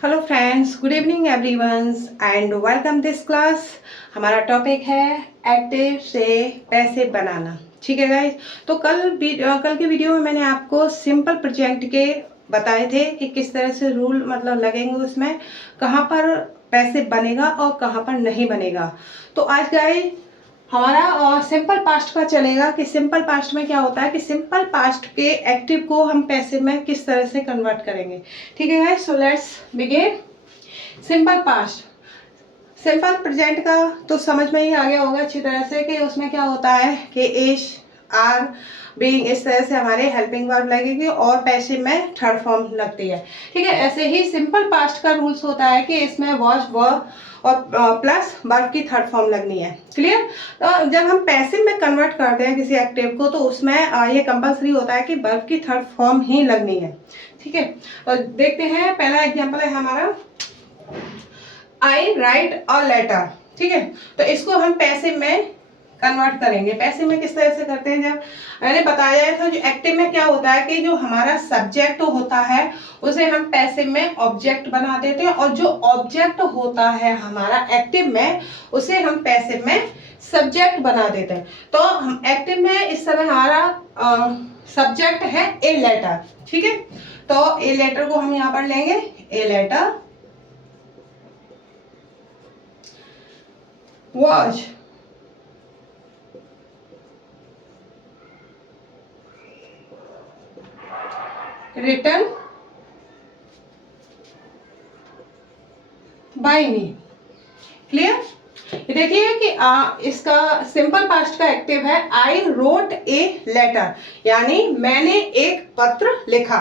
Hello friends, good evening everyone's and welcome this class. हमारा topic है active से पैसे बनाना। ठीक है गाइस। तो कल के वीडियो में मैंने आपको सिंपल प्रोजेक्ट के बताए थे कि किस तरह से रूल मतलब लगेंगे, उसमें कहाँ पर पैसे बनेगा और कहाँ पर नहीं बनेगा। तो आज गाइस हमारा सिंपल पास्ट का चलेगा कि सिंपल पास्ट में क्या होता है कि सिंपल पास्ट के एक्टिव को हम पैसे में किस तरह से कन्वर्ट करेंगे। ठीक है guys, so let's begin. Simple past, simple present का तो समझ में ही आ गया होगा अच्छी तरह से कि उसमें क्या होता है कि इज, आर, बीइंग, इस तरह से हमारे हेल्पिंग वर्ब लगेगी और पैसिव में थर्ड फॉर्म लगती है। ठीक है, ऐसे ही सिंपल पास्ट का रूल्स होता है कि इसमें वॉज, वर्ब और प्लस वर्ब की थर्ड फॉर्म लगनी है। क्लियर। तो जब हम पैसिव में कन्वर्ट करते हैं किसी एक्टिव को तो उसमें ये कंपलसरी होता है कि वर्ब की थर्ड फॉर्म ही लगनी है। ठीक है, तो देखते हैं। पहला एग्जांपल है हमारा आई राइट अ लेटर। ठीक है, तो इसको हम पैसिव में कन्वर्ट करेंगे। पैसिव में किस तरह से करते हैं, जब मैंने बताया था जो एक्टिव में क्या होता है कि जो हमारा सब्जेक्ट होता है उसे हम पैसिव में ऑब्जेक्ट बना देते हैं और जो ऑब्जेक्ट होता है हमारा एक्टिव में उसे हम पैसिव में सब्जेक्ट बना देते हैं। तो हम एक्टिव में इस समय हमारा सब्जेक्ट है ए लेटर। ठीक है, तो ए लेटर को हम यहाँ पर लेंगे, a letter was written by me। Clear. ये देखिए कि इसका सिंपल पास्ट का एक्टिव है आई रोट ए लेटर, यानी मैंने एक पत्र लिखा।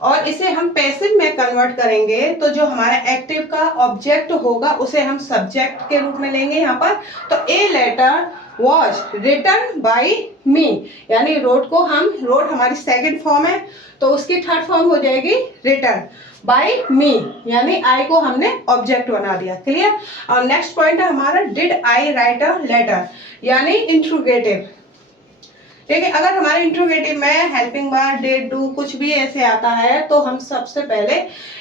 और इसे हम पैसिव में कन्वर्ट करेंगे तो जो हमारा एक्टिव का ऑब्जेक्ट होगा उसे हम सब्जेक्ट के रूप में लेंगे यहाँ पर। तो a letter was written by me, यानी रोट को हम, रोट हमारी सेकंड फॉर्म है तो उसकी थर्ड फॉर्म हो जाएगी रिटन बाई मी, यानी आई को हमने ऑब्जेक्ट बना दिया। क्लियर। और नेक्स्ट पॉइंट है हमारा did I write a letter, यानी इंट्रोगेटिव। देखिए, अगर हमारे इंट्रोगेटिव में हेल्पिंग वर्ब, डिड, डू कुछ भी ऐसे आता है तो हम सबसे पहले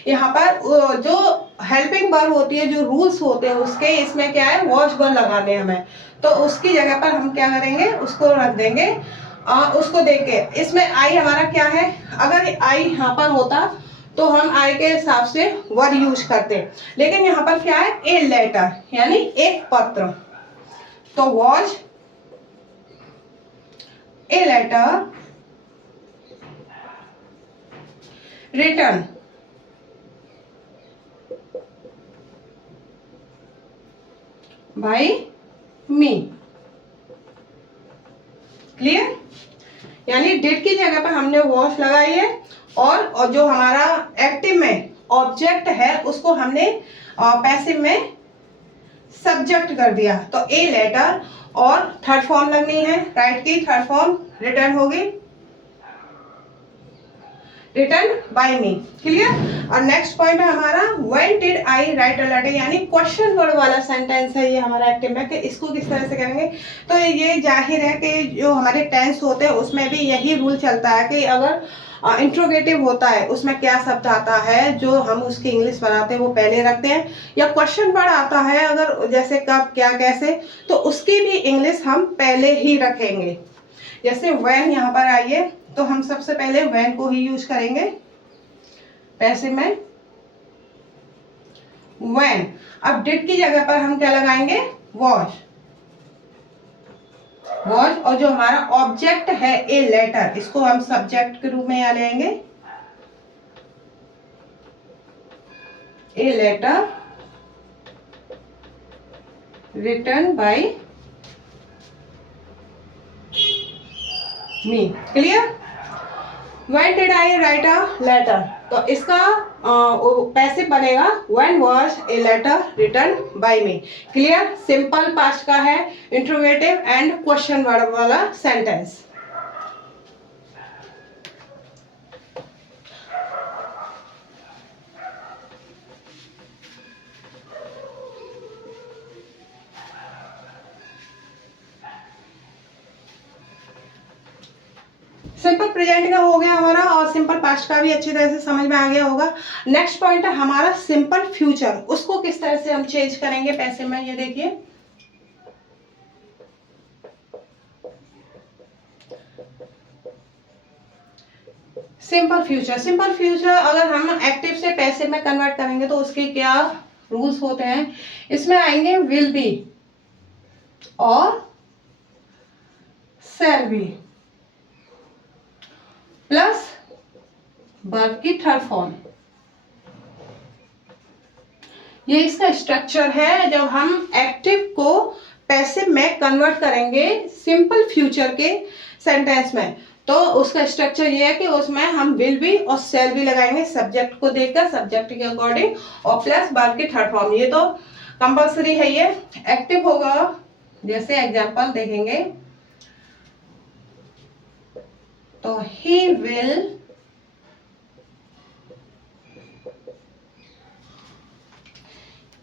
यहाँ पर जो हेल्पिंग वर्ब होती है, जो रूल्स होते हैं उसके, इसमें क्या है वॉज वर्ब लगाने हमें, तो उसकी जगह पर हम क्या करेंगे, उसको रख देंगे। उसको देख के इसमें आई हमारा क्या है, अगर आई यहाँ पर होता तो हम आई के हिसाब से वर्ड यूज करते, लेकिन यहाँ पर क्या है ए लेटर, यानी एक पत्र। तो was a letter written by me. Clear. यानी डिड की जगह पर हमने वॉश लगाई है और जो हमारा एक्टिव में ऑब्जेक्ट है उसको हमने पैसिव में सब्जेक्ट कर दिया। तो ए लेटर और थर्ड फॉर्म लगनी है, राइट की थर्ड फॉर्म रिटर्न होगी, रिटर्न बाय मी। क्लियर। और नेक्स्ट पॉइंट है हमारा when did I write a letter, यानी क्वेश्चन वर्ड वाला सेंटेंस है ये हमारा एक्टिव में, कि इसको किस तरह से करेंगे। तो ये जाहिर है कि जो हमारे टेंस होते हैं उसमें भी यही रूल चलता है कि अगर इंट्रोगेटिव होता है उसमें क्या शब्द आता है जो हम उसकी इंग्लिश बनाते हैं वो पहले रखते हैं, या क्वेश्चन वर्ड आता है अगर जैसे कब, क्या, कैसे, तो उसकी भी इंग्लिश हम पहले ही रखेंगे। जैसे व्हेन यहाँ पर आइए तो हम सबसे पहले व्हेन को ही यूज करेंगे पैसिव में, व्हेन। अब डिड की जगह पर हम क्या लगाएंगे, वॉज, वॉज। और जो हमारा ऑब्जेक्ट है ए लेटर, इसको हम सब्जेक्ट के रूप में यहाँ लेंगे, a letter written by me. Clear. When did I write a letter? तो इसका पैसिव बनेगा when was a letter written by me। Clear. Simple past का है, इंट्रोगेटिव एंड क्वेश्चन वर्ड वाला सेंटेंस। सिंपल प्रेजेंट का हो गया हमारा, और सिंपल पास्ट का भी अच्छी तरह से समझ में आ गया होगा। नेक्स्ट पॉइंट है हमारा सिंपल फ्यूचर, उसको किस तरह से हम चेंज करेंगे पैसे में, ये देखिए। सिंपल फ्यूचर, सिंपल फ्यूचर अगर हम एक्टिव से पैसे में कन्वर्ट करेंगे तो उसके क्या रूल्स होते हैं, इसमें आएंगे विल बी और शैल बी प्लस वर्ब की थर्ड फॉर्म। ये इसका स्ट्रक्चर है जब हम एक्टिव को पैसे में कन्वर्ट करेंगे सिंपल फ्यूचर के सेंटेंस में, तो उसका स्ट्रक्चर ये है कि उसमें हम विल बी और शैल बी लगाएंगे सब्जेक्ट को देखकर, सब्जेक्ट के अकॉर्डिंग, और प्लस वर्ब की थर्ड फॉर्म। ये तो कंपल्सरी है। ये एक्टिव होगा, जैसे एग्जांपल देखेंगे तो ही विल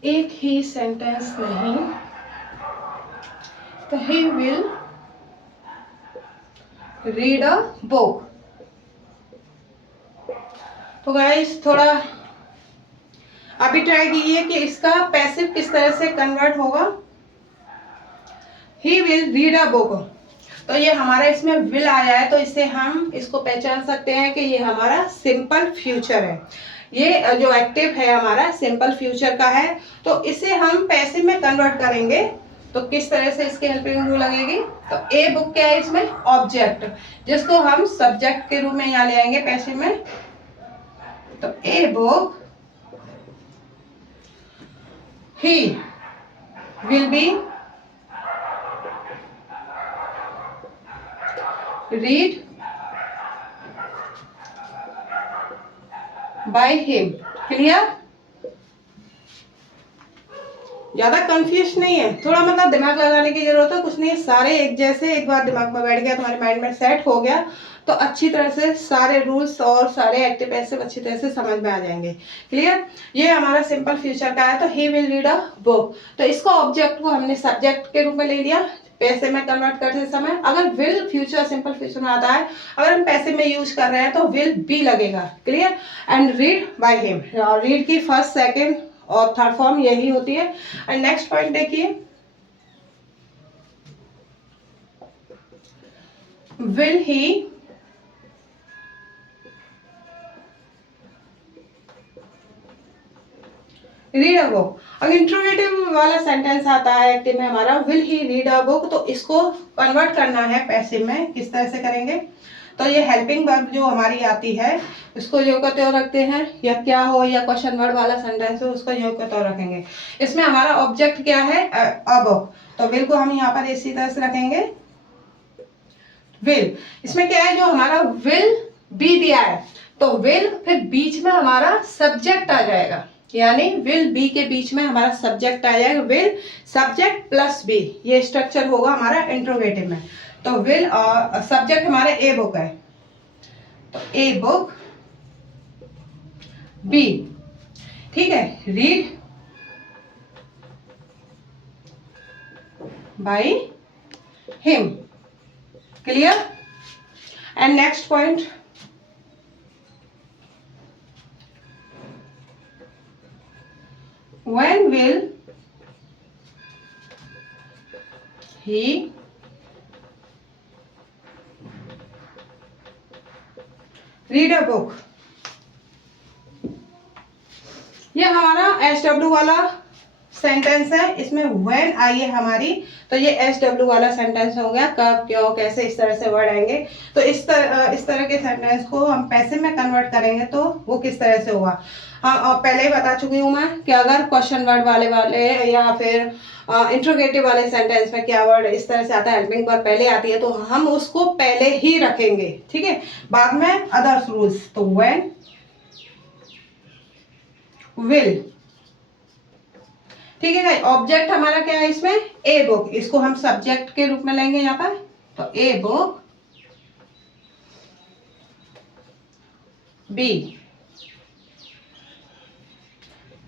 एक ही सेंटेंस नहीं, तो he will read a book. तो गाइस थोड़ा अभी ट्राई कीजिए कि इसका पैसिव किस तरह से कन्वर्ट होगा। He will read a book, तो ये हमारा इसमें विल आया है, तो इससे हम इसको पहचान सकते हैं कि ये हमारा सिंपल फ्यूचर है। ये जो एक्टिव है हमारा सिंपल फ्यूचर का है, तो इसे हम पैसे में कन्वर्ट करेंगे तो किस तरह से इसकी हेल्पिंग रूल लगेगी। तो ए बुक क्या है इसमें, ऑब्जेक्ट, जिसको हम सब्जेक्ट के रूप में यहाँ ले आएंगे पैसे में। तो a book he will be read by him. Clear? ज्यादा कंफ्यूज नहीं है, थोड़ा मतलब दिमाग लगाने की जरूरत है, कुछ नहीं है, सारे एक जैसे एक बार दिमाग में बैठ गया, तुम्हारे माइंड में सेट हो गया तो अच्छी तरह से सारे रूल्स और सारे एक्टिव पैसिव अच्छी तरह से समझ में आ जाएंगे। क्लियर? ये हमारा सिंपल फ्यूचर का है, तो he will read a book, तो इसको ऑब्जेक्ट को हमने सब्जेक्ट के रूप में ले लिया पैसे में कन्वर्ट करते समय। अगर विल फ्यूचर सिंपल फ्यूचर में आता है, अगर हम पैसे में यूज कर रहे हैं तो विल बी लगेगा। Clear? And read by him, read की फर्स्ट सेकेंड और थर्ड फॉर्म यही होती है। एंड नेक्स्ट पॉइंट देखिए, will he read a book. अगर इंट्रोगेटिव वाला सेंटेंस आता है एक्टिव में हमारा, will he read a book, तो इसको कन्वर्ट करना है पैसिव में, किस तरह से करेंगे। तो ये हेल्पिंग वर्ब जो हमारी आती है इसको यो का त्यों रखते हैं, या क्या हो या क्वेश्चन वर्ड वाला सेंटेंस हो उसको यो का त्यों रखेंगे। इसमें हमारा ऑब्जेक्ट क्या है, अ बुक, तो विल को हम यहाँ पर इसी तरह से रखेंगे विल। इसमें क्या है, जो हमारा विल बी दिया है तो विल फिर बीच में हमारा सब्जेक्ट आ जाएगा, यानी विल बी के बीच में हमारा सब्जेक्ट आ जाएगा, विल सब्जेक्ट प्लस बी, ये स्ट्रक्चर होगा हमारा इंट्रोगेटिव में। तो विल और सब्जेक्ट हमारा ए बुक है, तो ए बुक बी, ठीक है, read by him. Clear? And next point, when will he read a book। ये हमारा SW वाला सेंटेंस है, इसमें when आई है हमारी, तो ये SW वाला सेंटेंस हो गया, कब क्यों कैसे इस तरह से वर्ड आएंगे। तो इस तरह के सेंटेंस को हम पैसे में कन्वर्ट करेंगे तो वो किस तरह से होगा। हाँ, पहले ही बता चुकी हूँ मैं कि अगर क्वेश्चन वर्ड वाले या फिर इंट्रोगेटिव वाले सेंटेंस में क्या वर्ड इस तरह से आता है, हेल्पिंग वर्ब पहले आती है तो हम उसको पहले ही रखेंगे, ठीक है, बाद में अदर्स रूल्स। तो व्हेन विल, ठीक है। ऑब्जेक्ट हमारा क्या है इसमें, ए बुक, इसको हम सब्जेक्ट के रूप में लेंगे यहाँ पर, तो a book be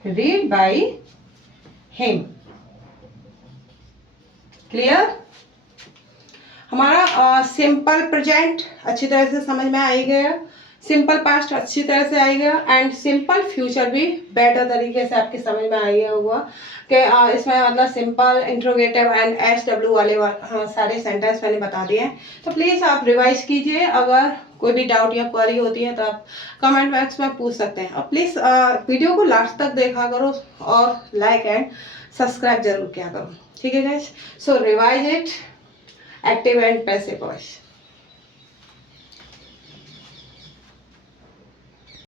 read by him. Clear? हमारा सिंपल प्रेजेंट अच्छी तरह से समझ में आ ही गया, सिंपल पास्ट अच्छी तरह से आ गया एंड सिंपल फ्यूचर भी बेटर तरीके से आपकी समझ में आ गया हुआ कि इसमें मतलब सिंपल इंट्रोगेटिव एंड SW वाले सारे सेंटेंस मैंने बता दिए हैं। तो प्लीज़ आप रिवाइज कीजिए, अगर कोई भी डाउट या क्वेरी होती है तो आप कमेंट बॉक्स में पूछ सकते हैं। और प्लीज़ वीडियो को लास्ट तक देखा करो और लाइक एंड सब्सक्राइब जरूर किया करो, ठीक है guys. So revise it, active and passive voice.